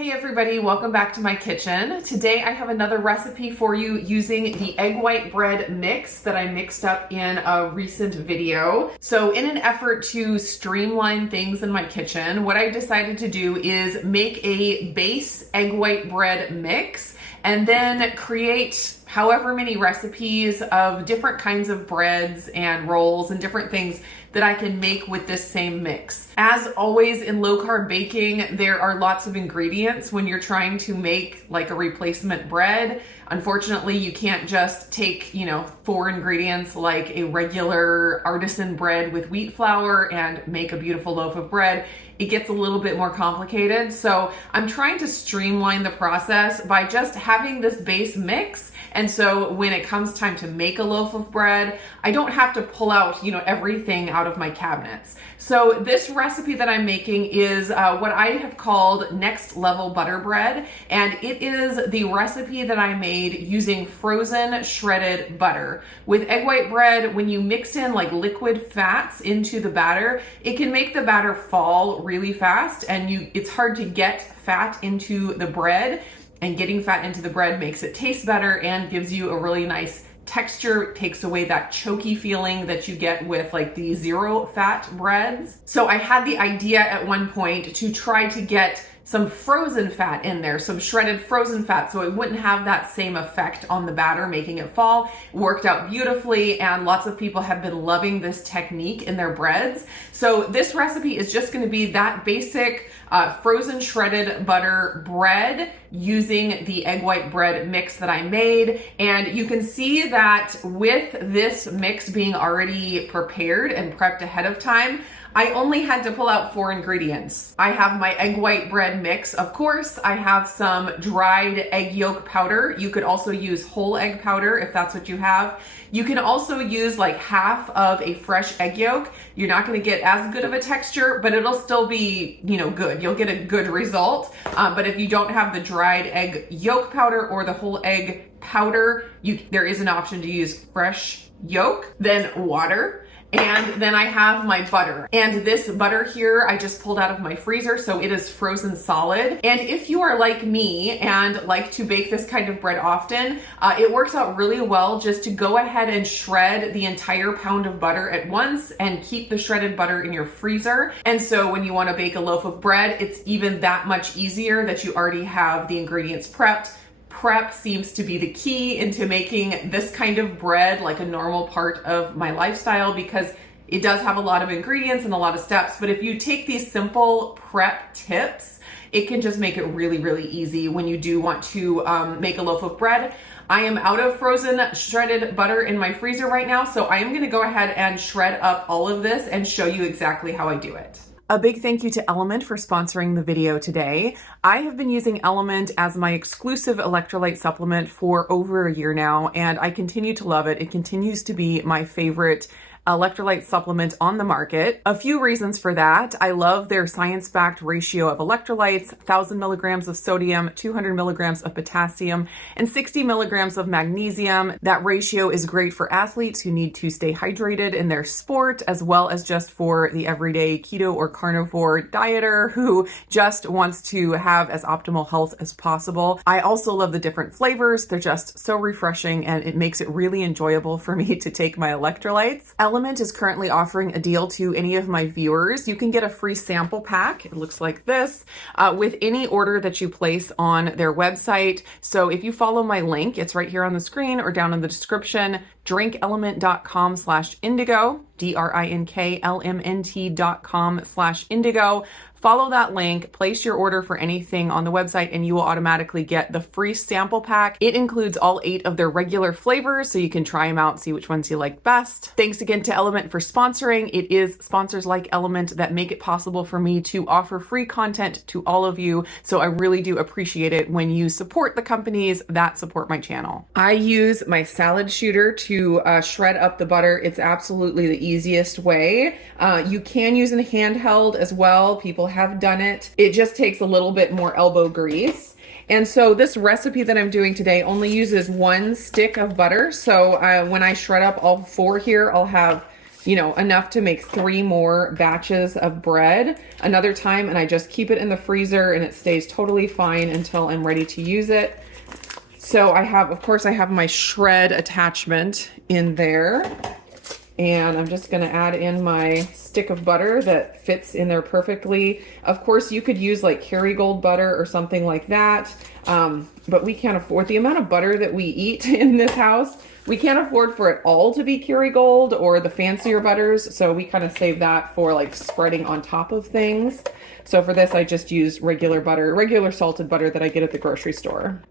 Hey everybody, welcome back to my kitchen. Today I have another recipe for you using the egg white bread mix that I mixed up in a recent video. So in an effort to streamline things in my kitchen, what I decided to do is make a base egg white bread mix and then create however many recipes of different kinds of breads and rolls and different things that I can make with this same mix. As always in low carb baking, there are lots of ingredients when you're trying to make like a replacement bread. Unfortunately, you can't just take, 4 ingredients like a regular artisan bread with wheat flour and make a beautiful loaf of bread. It gets a little bit more complicated. So I'm trying to streamline the process by just having this base mix. And so when it comes time to make a loaf of bread, I don't have to pull out, everything out of my cabinets. So this recipe that I'm making is what I have called next level butter bread. And it is the recipe that I made using frozen shredded butter. With egg white bread, when you mix in like liquid fats into the batter, it can make the batter fall really fast and it's hard to get fat into the bread. And getting fat into the bread makes it taste better and gives you a really nice texture. It takes away that choky feeling that you get with like the zero fat breads. So I had the idea at one point to try to get some frozen fat in there, some shredded frozen fat, so it wouldn't have that same effect on the batter, making it fall. It worked out beautifully, and lots of people have been loving this technique in their breads. So this recipe is just gonna be that basic frozen shredded butter bread using the egg white bread mix that I made. And you can see that with this mix being already prepared and prepped ahead of time, I only had to pull out 4 ingredients. I have my egg white bread mix, of course. I have some dried egg yolk powder. You could also use whole egg powder if that's what you have. You can also use like half of a fresh egg yolk. You're not gonna get as good of a texture, but it'll still be, good. You'll get a good result. But if you don't have the dried egg yolk powder or the whole egg powder, there is an option to use fresh yolk, then water. And then I have my butter. And this butter here, I just pulled out of my freezer, so it is frozen solid. And if you are like me and like to bake this kind of bread often, it works out really well just to go ahead and shred the entire pound of butter at once and keep the shredded butter in your freezer. And so when you want to bake a loaf of bread, it's even that much easier that you already have the ingredients prepped. Prep seems to be the key into making this kind of bread like a normal part of my lifestyle, because it does have a lot of ingredients and a lot of steps. But if you take these simple prep tips, it can just make it really, really easy when you do want to make a loaf of bread. I am out of frozen shredded butter in my freezer right now, so I am gonna go ahead and shred up all of this and show you exactly how I do it. A big thank you to Element for sponsoring the video today. I have been using Element as my exclusive electrolyte supplement for over a year now, and I continue to love it. It continues to be my favorite electrolyte supplement on the market. A few reasons for that. I love their science-backed ratio of electrolytes: 1,000 milligrams of sodium, 200 milligrams of potassium, and 60 milligrams of magnesium. That ratio is great for athletes who need to stay hydrated in their sport, as well as just for the everyday keto or carnivore dieter who just wants to have as optimal health as possible. I also love the different flavors. They're just so refreshing, and it makes it really enjoyable for me to take my electrolytes. Element is currently offering a deal to any of my viewers. You can get a free sample pack. It looks like this with any order that you place on their website. So if you follow my link, it's right here on the screen or down in the description, drinkelement.com/indigo, drinklmnt.com/indigo. Follow that link, place your order for anything on the website, and you will automatically get the free sample pack. It includes all 8 of their regular flavors, so you can try them out, see which ones you like best. Thanks again to Element for sponsoring. It is sponsors like Element that make it possible for me to offer free content to all of you, so I really do appreciate it when you support the companies that support my channel. I use my salad shooter to shred up the butter. It's absolutely the easiest way. You can use a handheld as well. People have done it. It just takes a little bit more elbow grease. And so this recipe that I'm doing today only uses 1 stick of butter. So when I shred up all 4 here, I'll have you know, enough to make 3 more batches of bread another time, and I just keep it in the freezer and it stays totally fine until I'm ready to use it. So I have, of course, I have my shred attachment in there, and I'm just gonna add in my stick of butter that fits in there perfectly. Of course, you could use like Kerrygold butter or something like that, but we can't afford the amount of butter that we eat in this house. We can't afford for it all to be Kerrygold or the fancier butters, so we kind of save that for like spreading on top of things. So for this, I just use regular butter, regular salted butter that I get at the grocery store.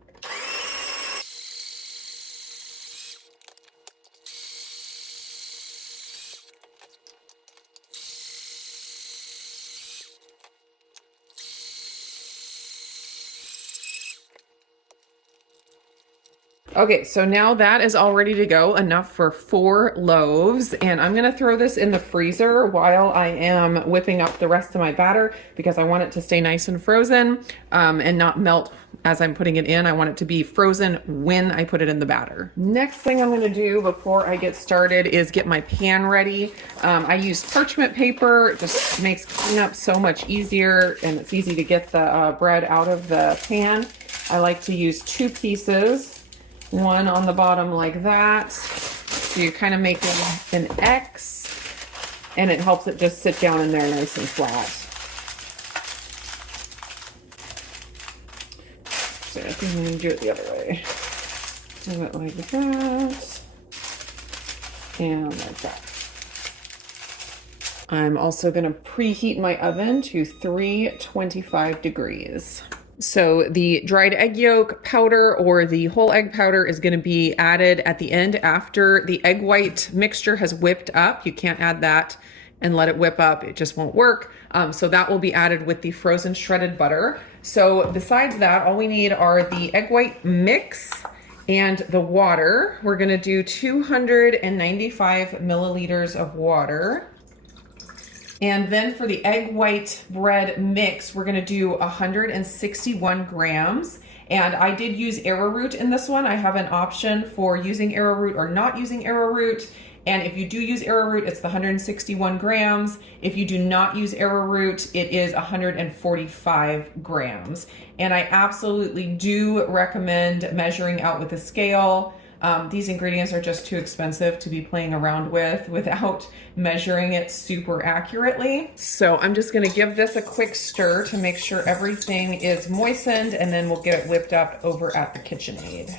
Okay, so now that is all ready to go, enough for 4 loaves, and I'm gonna throw this in the freezer while I am whipping up the rest of my batter because I want it to stay nice and frozen and not melt as I'm putting it in. I want it to be frozen when I put it in the batter. Next thing I'm gonna do before I get started is get my pan ready. I use parchment paper. It just makes cleanup so much easier, and it's easy to get the bread out of the pan. I like to use 2 pieces. One on the bottom like that. So you're kind of making an X, and it helps it just sit down in there nice and flat. So I think I'm going to do it the other way. Do it like that, and like that. I'm also going to preheat my oven to 325 degrees. So the dried egg yolk powder or the whole egg powder is going to be added at the end after the egg white mixture has whipped up. You can't add that and let it whip up. It just won't work. So that will be added with the frozen shredded butter. So besides that, all we need are the egg white mix and the water. We're going to do 295 milliliters of water. And then for the egg white bread mix, we're gonna do 161 grams. And I did use arrowroot in this one. I have an option for using arrowroot or not using arrowroot. And if you do use arrowroot, it's the 161 grams. If you do not use arrowroot, it is 145 grams. And I absolutely do recommend measuring out with a scale. These ingredients are just too expensive to be playing around with without measuring it super accurately. So I'm just gonna give this a quick stir to make sure everything is moistened, and then we'll get it whipped up over at the KitchenAid.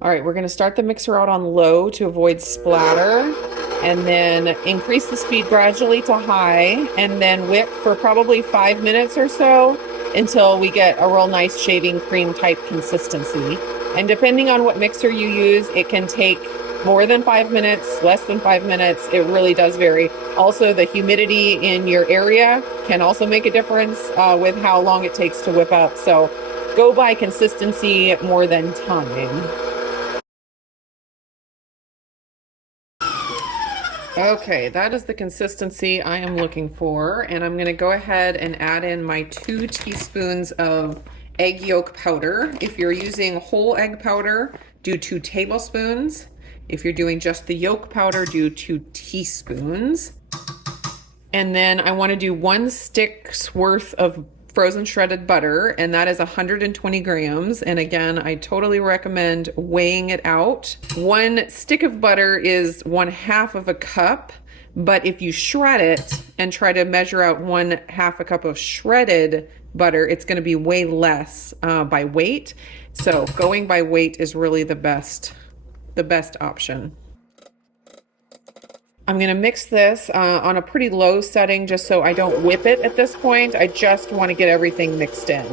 All right, we're gonna start the mixer out on low to avoid splatter, and then increase the speed gradually to high, and then whip for probably 5 minutes or so until we get a real nice shaving cream type consistency. And depending on what mixer you use, it can take more than 5 minutes, less than 5 minutes. It really does vary. Also, the humidity in your area can also make a difference with how long it takes to whip up. So go by consistency more than time. Okay, that is the consistency I am looking for, and I'm going to go ahead and add in my 2 teaspoons of egg yolk powder. If you're using whole egg powder, do 2 tablespoons. If you're doing just the yolk powder, do 2 teaspoons. And then I want to do 1 stick's worth of frozen shredded butter, and that is 120 grams. And again, I totally recommend weighing it out. 1 stick of butter is 1/2 of a cup, but if you shred it and try to measure out 1/2 a cup of shredded butter, it's going to be way less by weight. So going by weight is really the best option. I'm going to mix this on a pretty low setting just so I don't whip it at this point. I just want to get everything mixed in.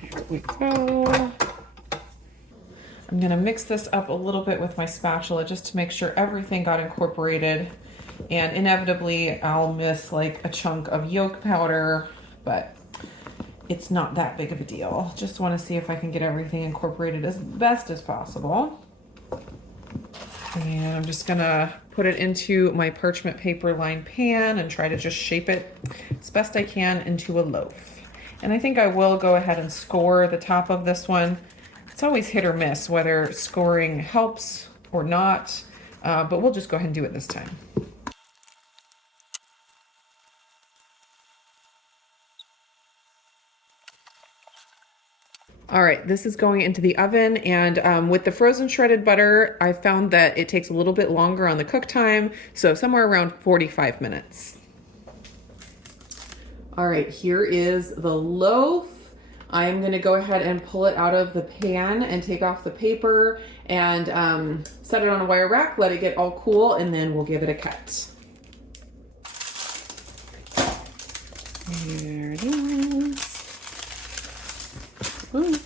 Here we go. I'm going to mix this up a little bit with my spatula just to make sure everything got incorporated. And inevitably I'll miss like a chunk of yolk powder, but it's not that big of a deal. Just want to see if I can get everything incorporated as best as possible. And I'm just gonna put it into my parchment paper lined pan and try to just shape it as best I can into a loaf. And I think I will go ahead and score the top of this one. It's always hit or miss whether scoring helps or not, but we'll just go ahead and do it this time. All right, this is going into the oven, and with the frozen shredded butter, I found that it takes a little bit longer on the cook time, so somewhere around 45 minutes. All right, here is the loaf. I'm gonna go ahead and pull it out of the pan and take off the paper and set it on a wire rack, let it get all cool, and then we'll give it a cut. There it is. Ooh.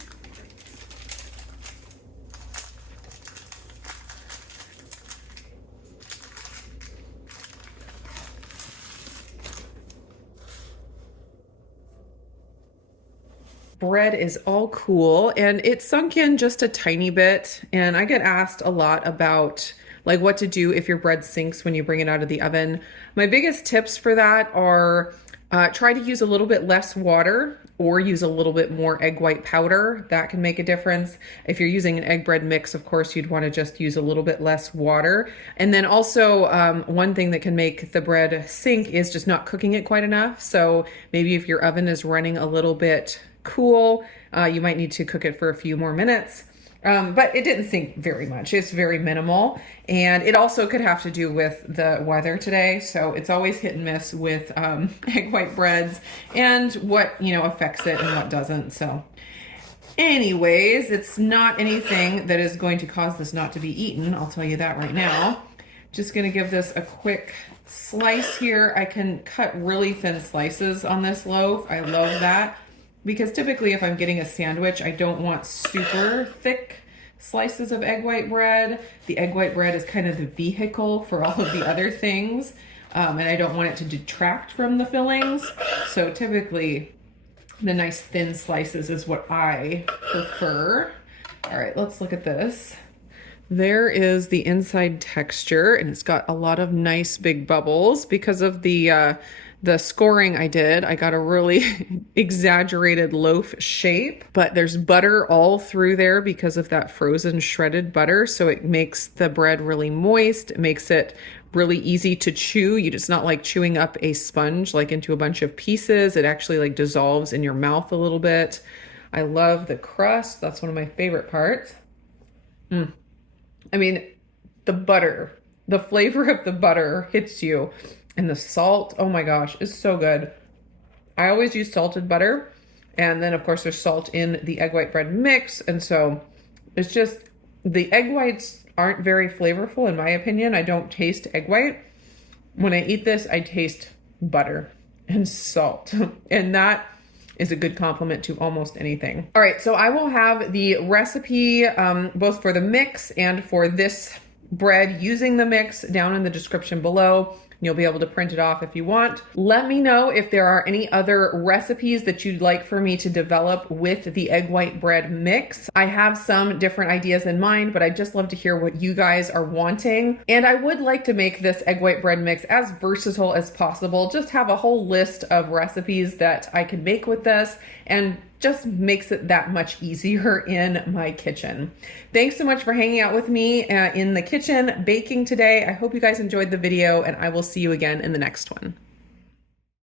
Bread is all cool and it sunk in just a tiny bit, and I get asked a lot about like what to do if your bread sinks when you bring it out of the oven. My biggest tips for that are try to use a little bit less water or use a little bit more egg white powder. That can make a difference. If you're using an egg bread mix, of course, you'd want to just use a little bit less water. And then also one thing that can make the bread sink is just not cooking it quite enough. So maybe if your oven is running a little bit cool, you might need to cook it for a few more minutes. But it didn't sink very much. It's very minimal. And it also could have to do with the weather today. So it's always hit and miss with egg white breads and what, you know, affects it and what doesn't. So anyways, it's not anything that is going to cause this not to be eaten. I'll tell you that right now. Just gonna give this a quick slice here. I can cut really thin slices on this loaf. I love that, because typically if I'm getting a sandwich, I don't want super thick slices of egg white bread. The egg white bread is kind of the vehicle for all of the other things, and I don't want it to detract from the fillings. So typically the nice thin slices is what I prefer. All right, let's look at this. There is the inside texture, and it's got a lot of nice big bubbles because of the scoring I did. I got a really exaggerated loaf shape, but there's butter all through there because of that frozen shredded butter. So it makes the bread really moist. It makes it really easy to chew. It's not like chewing up a sponge like into a bunch of pieces. It actually like dissolves in your mouth a little bit. I love the crust. That's one of my favorite parts. I mean, the butter, the flavor of the butter hits you. And the salt, oh my gosh, is so good. I always use salted butter. And then of course there's salt in the egg white bread mix. And so it's just, the egg whites aren't very flavorful in my opinion. I don't taste egg white. When I eat this, I taste butter and salt. And that is a good complement to almost anything. All right, so I will have the recipe both for the mix and for this bread using the mix down in the description below. You'll be able to print it off if you want. Let me know if there are any other recipes that you'd like for me to develop with the egg white bread mix. I have some different ideas in mind, but I'd just love to hear what you guys are wanting. And I would like to make this egg white bread mix as versatile as possible. Just have a whole list of recipes that I can make with this, and just makes it that much easier in my kitchen. Thanks so much for hanging out with me in the kitchen baking today. I hope you guys enjoyed the video, and I will see you again in the next one.